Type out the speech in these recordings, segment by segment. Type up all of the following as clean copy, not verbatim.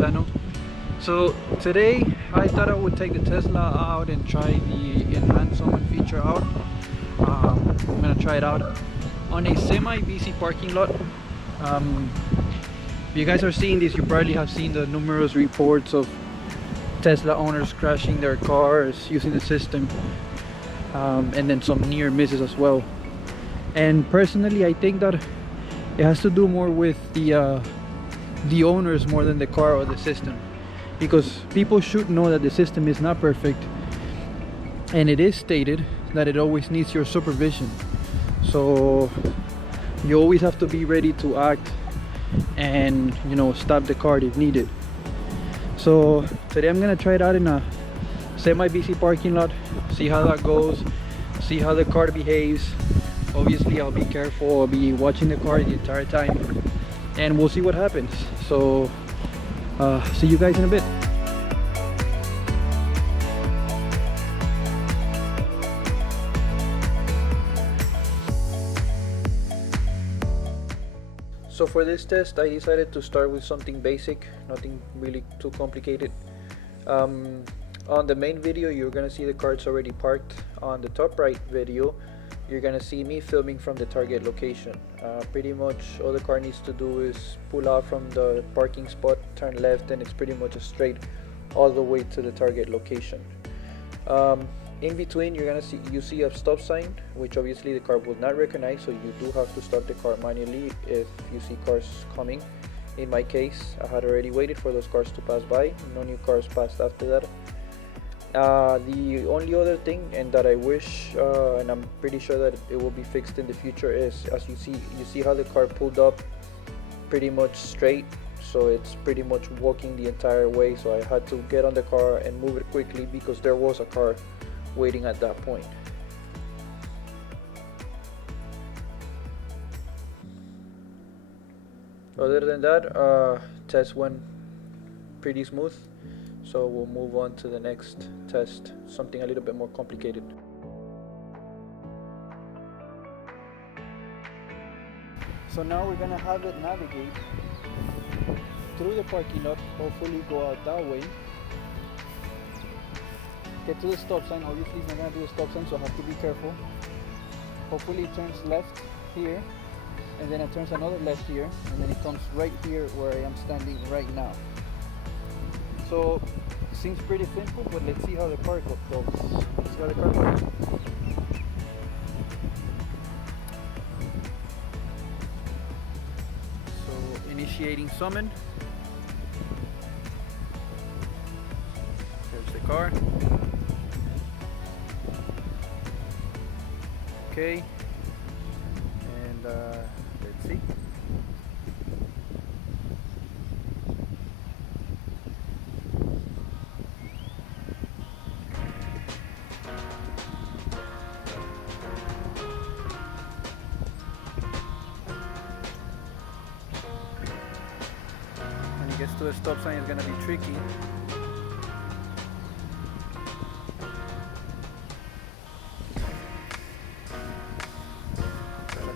channel. So today I thought I would take the Tesla out and try the enhanced summon feature out. I'm gonna try it out on a semi-busy parking lot. If you guys are seeing this, you probably have seen the numerous reports of Tesla owners crashing their cars using the system, and then some near misses as well. And personally, I think that it has to do more with the owners more than the car or the system, because people should know that the system is not perfect, and it is stated that it always needs your supervision. So you always have to be ready to act and, you know, stop the car if needed. So today I'm gonna try it out in a semi-busy parking lot, see how that goes, see how the car behaves. Obviously I'll be careful, I'll be watching the car the entire time, and we'll see what happens. So see you guys in a bit. So for this test, I decided to start with something basic, nothing really too complicated. On the main video, you're gonna see the car's already parked. On the top right video, you're gonna see me filming from the target location. Pretty much all the car needs to do is pull out from the parking spot, turn left, and it's pretty much a straight all the way to the target location. In between, you see a stop sign, which obviously the car will not recognize, so you do have to stop the car manually if you see cars coming. In my case, I had already waited for those cars to pass by. No new cars passed after that. The only other thing, and that I wish, and I'm pretty sure that it will be fixed in the future, is as you see how the car pulled up pretty much straight, so it's pretty much walking the entire way. So I had to get on the car and move it quickly because there was a car waiting at that point. Other than that, test went pretty smooth, so we'll move on to the next test, something a little bit more complicated. So now we're gonna have it navigate through the parking lot, hopefully go out that way, get to the stop sign. Obviously it's not gonna do a stop sign, so I have to be careful. Hopefully it turns left here, and then it turns another left here, and then it comes right here where I am standing right now. So it seems pretty simple, but let's see how the car goes. Let's see how the car goes. So initiating summon. There's the car. Okay, and let's see. When he gets to a stop sign, it's gonna be tricky.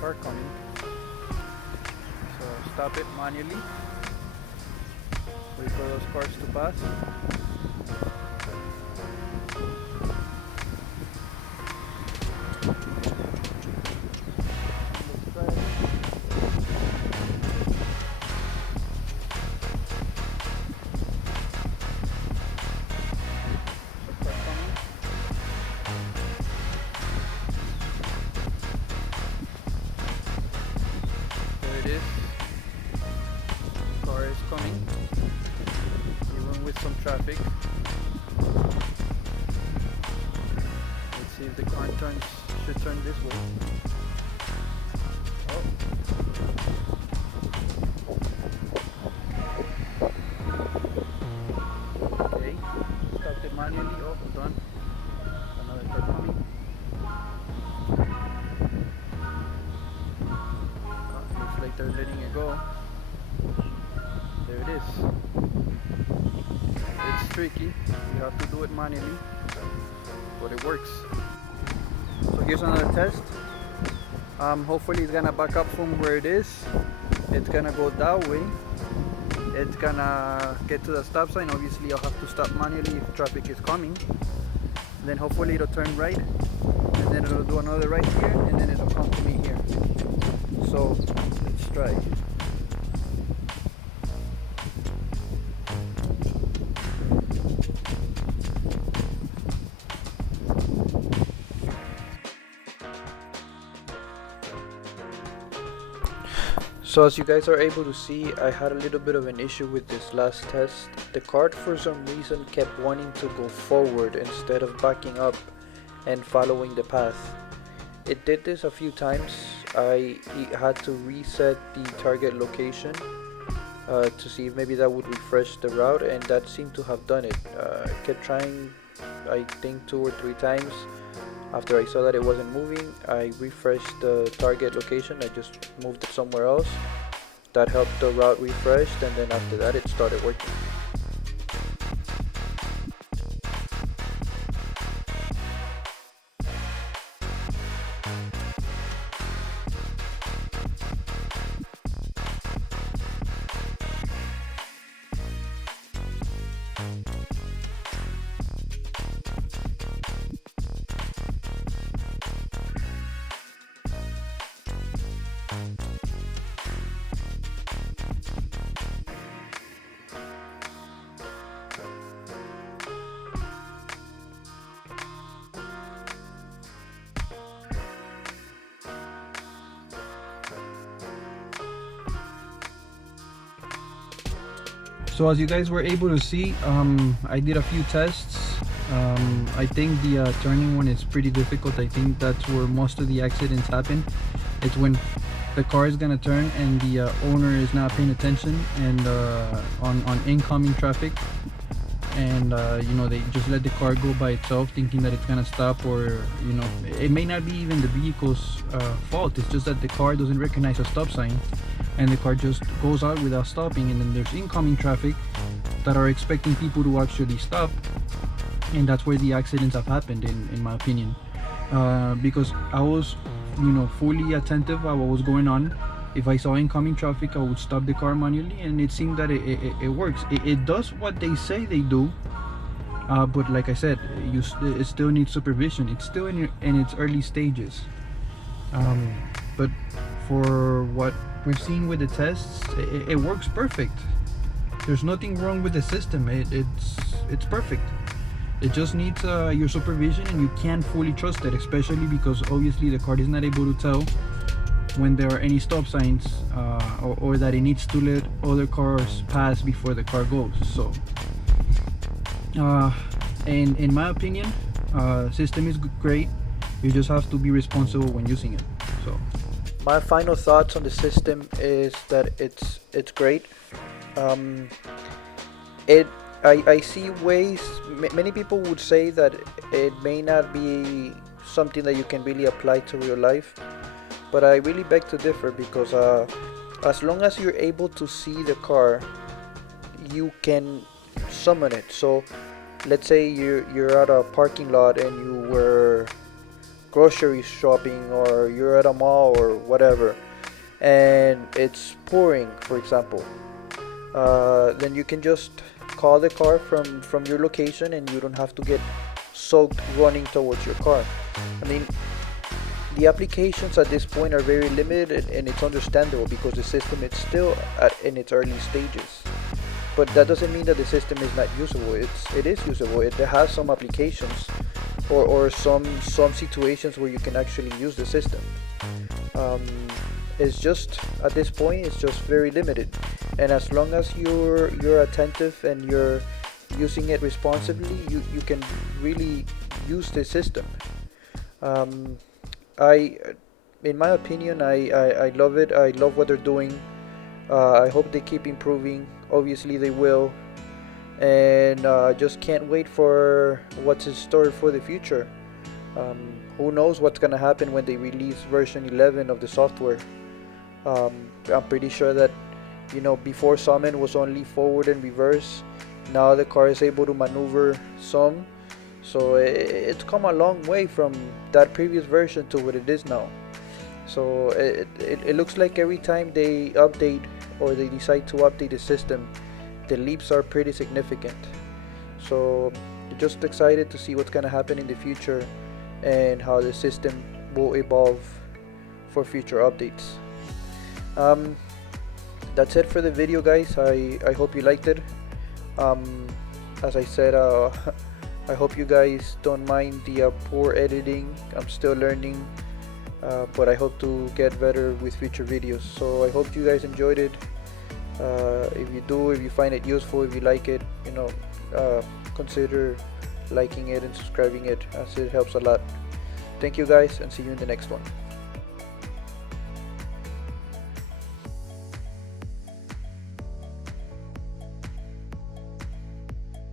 Car coming, so stop it manually, wait for those cars to pass. Car is coming, even with some traffic. Let's see if the car should turn this way. Oh. Okay, stopped it manually. Oh, hold on. Another car coming. Oh, looks like they're letting it go. There it is. It's tricky, you have to do it manually, but it works. So here's another test. Hopefully it's gonna back up from where it is. It's gonna go that way, it's gonna get to the stop sign. Obviously I'll have to stop manually if traffic is coming. Then hopefully it'll turn right, and then it'll do another right here, and then it'll come to me here. So let's try. So as you guys are able to see, I had a little bit of an issue with this last test. The cart for some reason kept wanting to go forward instead of backing up and following the path. It did this a few times. I had to reset the target location to see if maybe that would refresh the route, and that seemed to have done it. I kept trying, I think 2 or 3 times. After I saw that it wasn't moving, I refreshed the target location. I just moved it somewhere else. That helped the route refresh, and then after that it started working. So as you guys were able to see, I did a few tests. I think the turning one is pretty difficult. I think that's where most of the accidents happen. It's when the car is gonna turn and the owner is not paying attention, and on incoming traffic, and you know, they just let the car go by itself thinking that it's gonna stop, or you know, it may not be even the vehicle's fault. It's just that the car doesn't recognize a stop sign, and the car just goes out without stopping, and then there's incoming traffic that are expecting people to actually stop, and that's where the accidents have happened, in my opinion. Because I was, you know, fully attentive at what was going on. If I saw incoming traffic, I would stop the car manually, and it seemed that it works. It does what they say they do, but like I said, it still needs supervision. It's still in its early stages, but for what we've seen with the tests, it works perfect. There's nothing wrong with the system. It's perfect. It just needs your supervision, and you can't fully trust it, especially because obviously the car is not able to tell when there are any stop signs, or that it needs to let other cars pass before the car goes. So and in my opinion, system is great. You just have to be responsible when using it. So my final thoughts on the system is that it's great. I see ways. Many people would say that it may not be something that you can really apply to real life, but I really beg to differ, because as long as you're able to see the car, you can summon it. So let's say you're at a parking lot and you were grocery shopping, or you're at a mall or whatever, and it's pouring, for example, then you can just call the car from your location, and you don't have to get soaked running towards your car. I mean, the applications at this point are very limited, and it's understandable because the system is still in its early stages. But that doesn't mean that the system is not usable. It is usable. It has some applications, or some situations where you can actually use the system. It's just, at this point, it's just very limited. And as long as you're attentive and you're using it responsibly, you can really use the system. In my opinion, I love it. I love what they're doing. I hope they keep improving. Obviously they will, and just can't wait for what's in store for the future. Who knows what's gonna happen when they release version 11 of the software. I'm pretty sure that, you know, before summon was only forward and reverse. Now the car is able to maneuver some, so it's come a long way from that previous version to what it is now. So it looks like every time they update, or they decide to update the system, the leaps are pretty significant. So just excited to see what's gonna happen in the future and how the system will evolve for future updates. That's it for the video, guys. I hope you liked it. As I said, I hope you guys don't mind the poor editing. I'm still learning, but I hope to get better with future videos. So I hope you guys enjoyed it. If you do, if you find it useful, if you like it, consider liking it and subscribing it, as it helps a lot. Thank you guys, and see you in the next one.